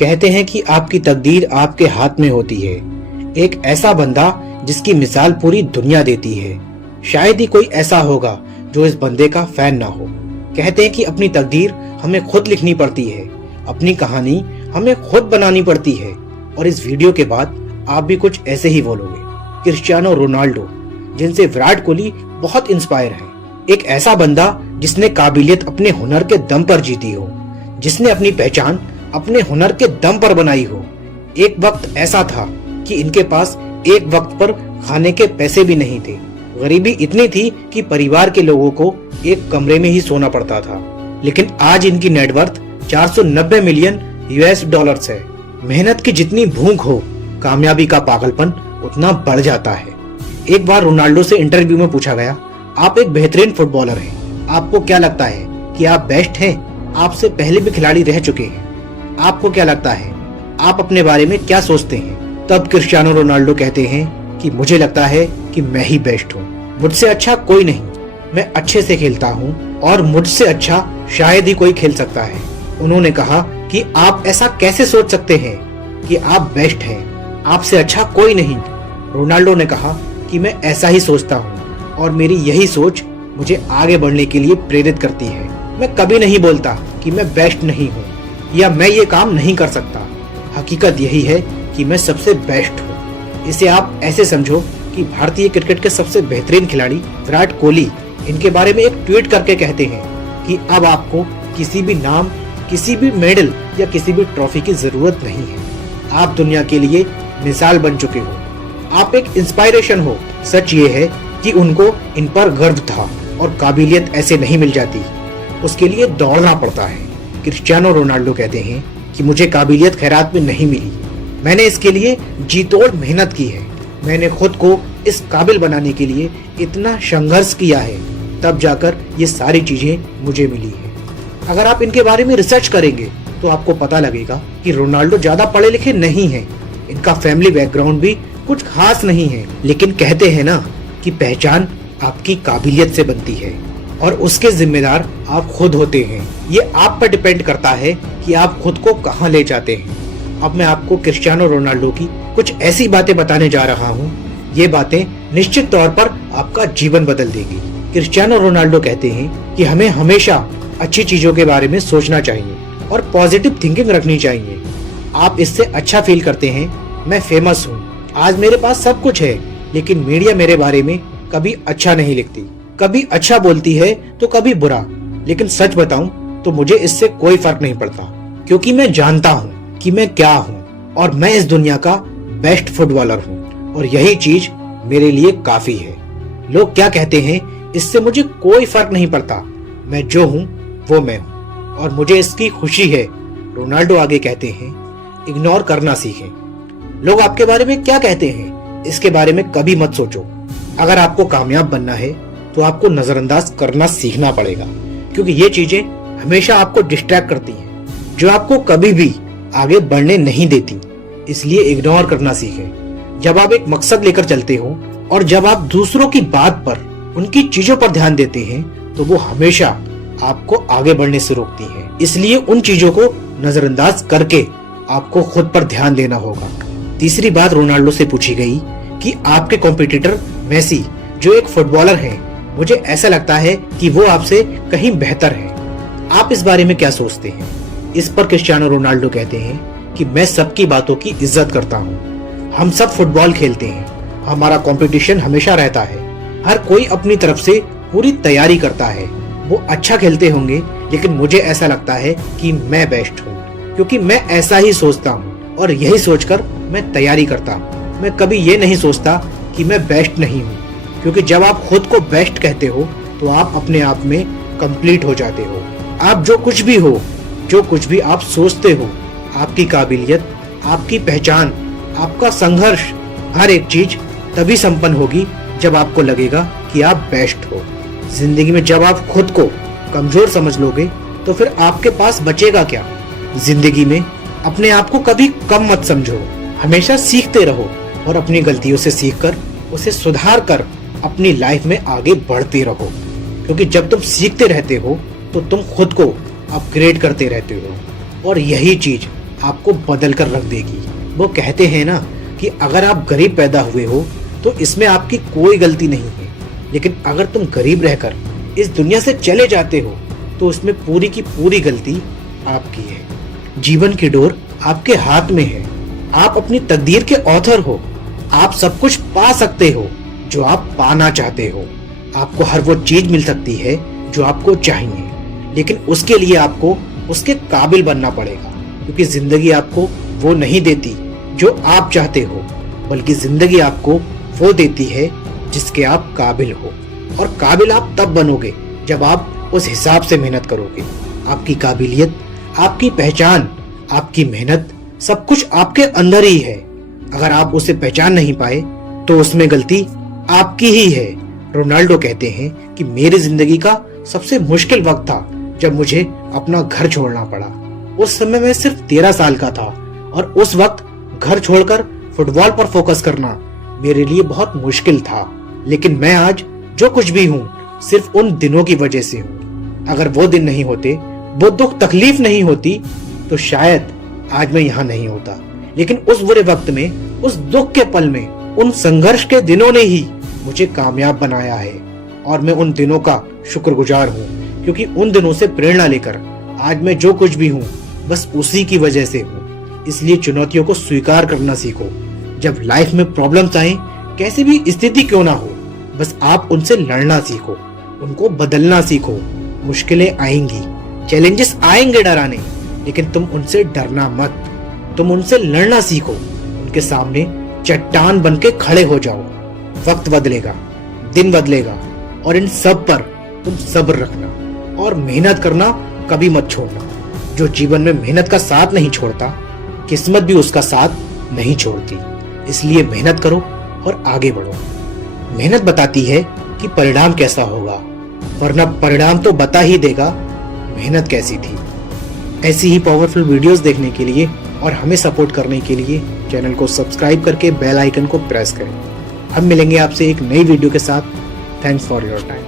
कहते हैं कि आपकी तकदीर आपके हाथ में होती है। एक ऐसा बंदा जिसकी मिसाल पूरी दुनिया देती है। शायद ही कोई ऐसा होगा जो इस बंदे का फैन ना हो। कहते हैं कि अपनी तकदीर हमें खुद लिखनी पड़ती है, अपनी कहानी हमें खुद बनानी पड़ती है। और इस वीडियो के बाद आप भी कुछ ऐसे ही बोलोगे। क्रिस्टियानो रोनाल्डो, जिनसे विराट कोहली बहुत इंस्पायर है। एक ऐसा बंदा जिसने काबिलियत अपने हुनर के दम पर जीती हो, जिसने अपनी पहचान अपने हुनर के दम पर बनाई हो। एक वक्त ऐसा था कि इनके पास एक वक्त पर खाने के पैसे भी नहीं थे। गरीबी इतनी थी कि परिवार के लोगों को एक कमरे में ही सोना पड़ता था। लेकिन आज इनकी नेटवर्थ 490 मिलियन यूएस डॉलर्स है। मेहनत की जितनी भूख हो, कामयाबी का पागलपन उतना बढ़ जाता है। एक बार रोनाल्डो से इंटरव्यू में पूछा गया, आप एक बेहतरीन फुटबॉलर हैं, आपको क्या लगता है कि आप बेस्ट हैं? आपसे पहले भी खिलाड़ी रह चुके हैं, आपको क्या लगता है, आप अपने बारे में क्या सोचते हैं? तब क्रिस्टियानो रोनाल्डो कहते हैं कि मुझे लगता है कि मैं ही बेस्ट हूँ, मुझसे अच्छा कोई नहीं, मैं अच्छे से खेलता हूँ और मुझसे अच्छा शायद ही कोई खेल सकता है। उन्होंने कहा कि आप ऐसा कैसे सोच सकते हैं कि आप बेस्ट हैं, आपसे अच्छा कोई नहीं। रोनाल्डो ने कहा कि मैं ऐसा ही सोचता हूँ और मेरी यही सोच मुझे आगे बढ़ने के लिए प्रेरित करती है। मैं कभी नहीं बोलता कि मैं बेस्ट नहीं हूँ या मैं ये काम नहीं कर सकता। हकीकत यही है कि मैं सबसे बेस्ट हूँ। इसे आप ऐसे समझो कि भारतीय क्रिकेट के सबसे बेहतरीन खिलाड़ी विराट कोहली इनके बारे में एक ट्वीट करके कहते हैं कि अब आपको किसी भी नाम, किसी भी मेडल या किसी भी ट्रॉफी की जरूरत नहीं है। आप दुनिया के लिए मिसाल बन चुके हो, आप एक इंस्पायरेशन हो। सच ये है कि उनको इन पर गर्व था और काबिलियत ऐसे नहीं मिल जाती, उसके लिए दौड़ना पड़ता है। क्रिस्टियानो रोनाल्डो कहते हैं कि मुझे काबिलियत खैरात में नहीं मिली, मैंने इसके लिए जी तोड़ मेहनत की है। मैंने खुद को इस काबिल बनाने के लिए इतना संघर्ष किया है, तब जाकर ये सारी चीजें मुझे मिली है। अगर आप इनके बारे में रिसर्च करेंगे तो आपको पता लगेगा कि रोनाल्डो ज्यादा पढ़े लिखे नहीं हैं, इनका फैमिली बैकग्राउंड भी कुछ खास नहीं है। लेकिन कहते हैं ना कि पहचान आपकी काबिलियत से बनती है और उसके जिम्मेदार आप खुद होते हैं। ये आप पर डिपेंड करता है कि आप खुद को कहां ले जाते हैं। अब मैं आपको क्रिस्टियानो रोनाल्डो की कुछ ऐसी बातें बताने जा रहा हूं, ये बातें निश्चित तौर पर आपका जीवन बदल देगी। क्रिस्टियानो रोनाल्डो कहते हैं कि हमें हमेशा अच्छी चीजों के बारे में सोचना चाहिए और पॉजिटिव थिंकिंग रखनी चाहिए। आप इससे अच्छा फील करते हैं। मैं फेमस हूँ, आज मेरे पास सब कुछ है, लेकिन मीडिया मेरे बारे में कभी अच्छा नहीं लिखती, कभी अच्छा बोलती है तो कभी बुरा। लेकिन सच बताऊं तो मुझे इससे कोई फर्क नहीं पड़ता, क्योंकि मैं जानता हूँ कि मैं क्या हूँ और मैं इस दुनिया का बेस्ट फुटबॉलर हूँ और यही चीज मेरे लिए काफी है। लोग क्या कहते हैं इससे मुझे कोई फर्क नहीं पड़ता, मैं जो हूँ वो मैं हूँ और मुझे इसकी खुशी है। रोनाल्डो आगे कहते हैं, इग्नोर करना सीखें। लोग आपके बारे में क्या कहते हैं इसके बारे में कभी मत सोचो। अगर आपको कामयाब बनना है तो आपको नजरअंदाज करना सीखना पड़ेगा, क्योंकि ये चीजें हमेशा आपको डिस्ट्रैक्ट करती हैं, जो आपको कभी भी आगे बढ़ने नहीं देती। इसलिए इग्नोर करना सीखें। जब आप एक मकसद लेकर चलते हो और जब आप दूसरों की बात पर, उनकी चीजों पर ध्यान देते हैं तो वो हमेशा आपको आगे बढ़ने से रोकती है। इसलिए उन चीजों को नजरअंदाज करके आपको खुद पर ध्यान देना होगा। तीसरी बात रोनाल्डो से पूछी गई कि आपके कॉम्पिटिटर मेसी, जो एक फुटबॉलर हैं, मुझे ऐसा लगता है कि वो आपसे कहीं बेहतर है, आप इस बारे में क्या सोचते हैं? इस पर क्रिस्टियानो रोनाल्डो कहते हैं कि मैं सबकी बातों की इज्जत करता हूँ। हम सब फुटबॉल खेलते हैं, हमारा कंपटीशन हमेशा रहता है, हर कोई अपनी तरफ से पूरी तैयारी करता है। वो अच्छा खेलते होंगे, लेकिन मुझे ऐसा लगता है कि मैं बेस्ट हूँ, क्योंकि मैं ऐसा ही सोचता हूँ और यही सोचकर मैं तैयारी करता हूँ। मैं कभी ये नहीं सोचता कि मैं बेस्ट नहीं हूँ, क्योंकि जब आप खुद को बेस्ट कहते हो तो आप अपने आप में कंप्लीट हो जाते हो। आप जो कुछ भी हो, जो कुछ भी आप सोचते हो, आपकी काबिलियत, आपकी पहचान, आपका संघर्ष, हर एक चीज तभी संपन्न होगी जब आपको लगेगा कि आप बेस्ट हो। जिंदगी में जब आप खुद को कमजोर समझ लोगे तो फिर आपके पास बचेगा क्या? जिंदगी में अपने आप को कभी कम मत समझो, हमेशा सीखते रहो और अपनी गलतियों से सीखकर उसे सुधार कर अपनी लाइफ में आगे बढ़ते रहो, क्योंकि जब तुम सीखते रहते हो तो तुम खुद को अपग्रेड करते रहते हो और यही चीज आपको बदल कर रख देगी। वो कहते हैं ना कि अगर आप गरीब पैदा हुए हो तो इसमें आपकी कोई गलती नहीं है, लेकिन अगर तुम गरीब रहकर इस दुनिया से चले जाते हो तो उसमें पूरी की पूरी गलती आपकी है। जीवन की डोर आपके हाथ में है। आप अपनी तकदीर के ऑथर हो। आप सब कुछ पा सकते हो जो आप पाना चाहते हो। आपको हर वो चीज मिल सकती है जो आपको चाहिए, लेकिन उसके लिए आपको उसके काबिल बनना पड़ेगा, क्योंकि जिंदगी आपको वो नहीं देती जो आप चाहते हो, बल्कि जिंदगी आपको वो देती है जिसके आप काबिल हो। और काबिल आप तब बनोगे जब आप उस हिसाब से मेहनत करोगे। आपकी काबिलियत, आपकी पहचान, आपकी मेहनत सब कुछ आपके अंदर ही है। अगर आप उसे पहचान नहीं पाए तो उसमें गलती आपकी ही है। रोनाल्डो कहते हैं कि मेरी जिंदगी का सबसे मुश्किल वक्त था जब मुझे अपना घर छोड़ना पड़ा। उस समय मैं सिर्फ 13 साल का था और उस वक्त घर छोड़कर फुटबॉल पर फोकस करना मेरे लिए बहुत मुश्किल था। लेकिन मैं आज जो कुछ भी हूँ सिर्फ उन दिनों की वजह से हूँ। अगर वो दिन नहीं होते, वो दुख तकलीफ नहीं होती, तो शायद आज मैं यहाँ नहीं होता। लेकिन उस बुरे वक्त में, उस दुख के पल में, उन संघर्ष के दिनों ने ही मुझे कामयाब बनाया है। और मैं उन दिनों का शुक्रगुजार हूँ, क्योंकि उन दिनों से प्रेरणा लेकर आज मैं जो कुछ भी हूँ बस उसी की वजह से हूँ। इसलिए चुनौतियों को स्वीकार करना सीखो। जब लाइफ में प्रॉब्लम्स आए, कैसी भी स्थिति क्यों ना हो, बस आप उनसे लड़ना सीखो, उनको बदलना सीखो। मुश्किलें आएंगी, चैलेंजेस आएंगे डराने, लेकिन तुम उनसे डरना मत। तुम उनसे लड़ना सीखो। उनके सामने चट्टान बन के खड़े हो जाओ। वक्त बदलेगा, दिन बदलेगा, और इन सब पर तुम सब्र रखना और मेहनत करना कभी मत छोड़ना। जो जीवन में मेहनत का साथ नहीं छोड़ता, किस्मत भी उसका साथ नहीं छोड़ती। इसलिए मेहनत करो और आगे बढ़ो। मेहनत बताती है कि परिणाम कैसा होगा, वरना परिणाम तो बता ही देगा मेहनत कैसी थी। ऐसी ही पावरफुल वीडियोस देखने के लिए और हमें सपोर्ट करने के लिए चैनल को सब्सक्राइब करके बेल आइकन को प्रेस करें। हम मिलेंगे आपसे एक नई वीडियो के साथ। Thanks for your time.